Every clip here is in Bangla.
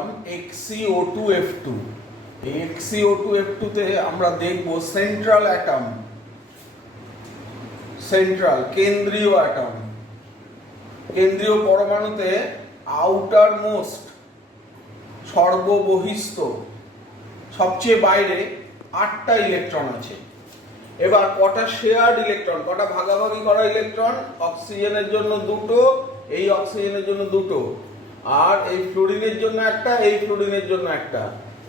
করলাম XeO2F2। এই XeO2F2 তে আমরা দেখব সেন্ট্রাল অ্যাটম, সেন্ট্রাল কেন্দ্রীয় অ্যাটম, কেন্দ্রীয় পরমাণুতে আউটার মোস্ট সর্ববহিস্থ সবচেয়ে বাইরে 8টা ইলেকট্রন আছে। এবার কটা শেয়ার্ড ইলেকট্রন, কটা ভাগাভাগি করা ইলেকট্রন? অক্সিজেনের জন্য দুটো, এই অক্সিজেনের জন্য দুটো, আর এই ফ্লুরিনের জন্য একটা, এই ফ্লুরিনের জন্য একটা।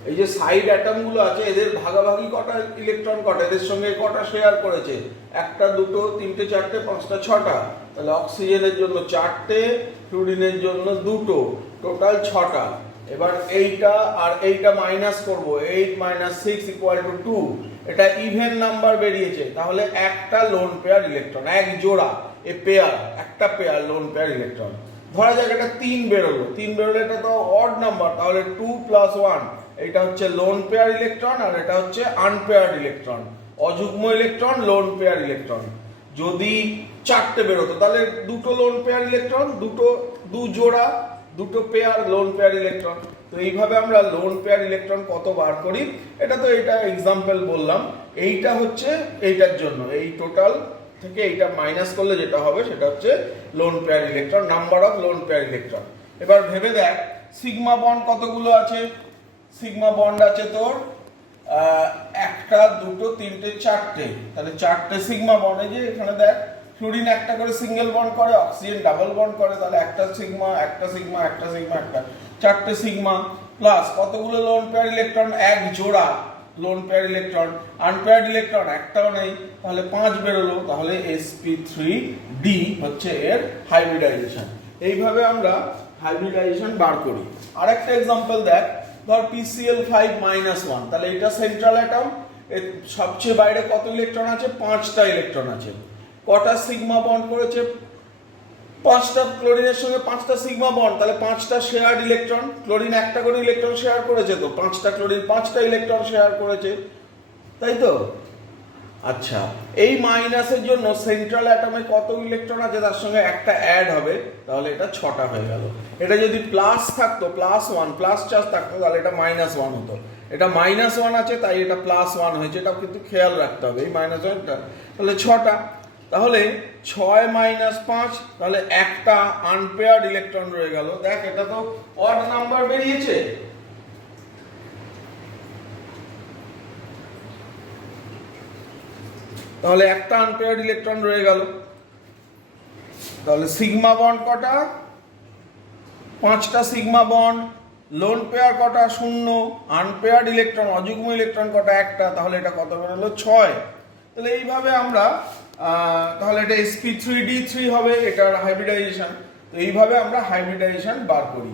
এই যে সাইড অ্যাটম গুলো আছে এদের ভাগাভাগি কটা ইলেকট্রন, কটা এদের সঙ্গে কটা শেয়ার করেছে? একটা, দুটো, তিনটে, চারটে, পাঁচটা, ছটা। তাহলে অক্সিজেনের জন্য চারটে, ফ্লুরিনের জন্য দুটো, টোটাল ছটা। এবার এইটা আর এইটা মাইনাস করব, 8 - 6 = 2। এটা ইভেন নাম্বার বেরিয়েছে, তাহলে একটা লোন পেয়ার ইলেকট্রন, এক জোড়া, এ পেয়ার, একটা পেয়ার লোন পেয়ার ইলেকট্রন। ধরা যাক এটা 3 বেরোলো, 3 বেরোলে এটা তো অড নাম্বার, তাহলে 2 + 1, এটা হচ্ছে লোন পেয়ার ইলেকট্রন আর এটা হচ্ছে আনপেয়ার্ড ইলেকট্রন, অযুগ্ম ইলেকট্রন, লোন পেয়ার ইলেকট্রন। যদি 4টে বেরোতো তাহলে দুটো লোন পেয়ার ইলেকট্রন, দু জোড়া, দুটো পেয়ার লোন পেয়ার ইলেকট্রন। তো এইভাবে আমরা লোন পেয়ার ইলেকট্রন কত বার করি, এটা এক্সাম্পল বললাম। এইটা হচ্ছে এইটার জন্য, এই টোটাল থেকে এইটা মাইনাস করলে যেটা হবে সেটা হচ্ছে lone pair electron, number of lone pair electron. এবার ভেবে দেখ সিগমা বন্ড কতগুলো আছে। সিগমা বন্ড আছে তোর একটা, দুটো, তিনটে, চারটে, তাহলে চারটে সিগমা বন্ড। এই যে এখানে দেখ ফ্লুরিন একটা করে সিঙ্গেল বন্ড করে, অক্সিজেন ডাবল বন্ড করে, তাহলে একটা সিগমা, একটা সিগমা, একটা সিগমা, একটা, চারটে সিগমা। প্লাস কতগুলো লোন পেয়ার ইলেকট্রন? এক জোড়া lone pair electron. Unpaired electron একটাও নেই, তাহলে 5 বেরোলো, তাহলে sp3d হচ্ছে এর হাইব্রিডাইজেশন। এইভাবে আমরা হাইব্রিডাইজেশন বার করি। আরেকটা এক্সাম্পল দেখ, ধর PCl5-1, তাহলে এটা সেন্ট্রাল অ্যাটম, এর সবচেয়ে বাইরে কত ইলেকট্রন আছে? 5টা ইলেকট্রন আছে। কটা সিগমা বন্ড করেছে? 5টা। ক্লোরিনের সঙ্গে 5টা সিগমা বন্ড, তাহলে 5টা শেয়ার্ড ইলেকট্রন। ক্লোরিন একটা করে ইলেকট্রন শেয়ার করেছে, তো 5টা ক্লোরিন 5টা ইলেকট্রন শেয়ার করেছে, তাই তো? আচ্ছা, এই মাইনাসের জন্য সেন্ট্রাল অ্যাটমে কত ইলেকট্রন আছে তার সঙ্গে একটা অ্যাড হবে, তাহলে এটা 6টা হয়ে গেল। এটা যদি প্লাস থাকতো, +1 প্লাস চার্জ থাকতো, তাহলে এটা -1 হতো। এটা -1 আছে তাই এটা +1 হয়েছে, এটা কিন্তু খেয়াল রাখতে হবে। এই -1টা তাহলে 6টা, তাহলে 6 - 5, তাহলে একটা আনপেয়ার্ড ইলেকট্রন রয়ে গেল। দেখ এটা তো অড নাম্বার বেরিয়েছে, তাহলে একটা আনপেয়ার্ড ইলেকট্রন রয়ে গেল। তাহলে সিগমা বন্ড কটা? 5টা সিগমা বন্ড। লোন পেয়ার কটা? 0। আনপেয়ার্ড ইলেকট্রন, অযুগ্ম ইলেকট্রন কটা? একটা। তাহলে এটা কত বেরোলো? 6। তাহলে এইভাবে আমরা তাহলে এটা sp3d3 হবে, এটার হাইব্রিডাইজেশন। তো এইভাবে আমরা হাইব্রিডাইজেশন বার করি।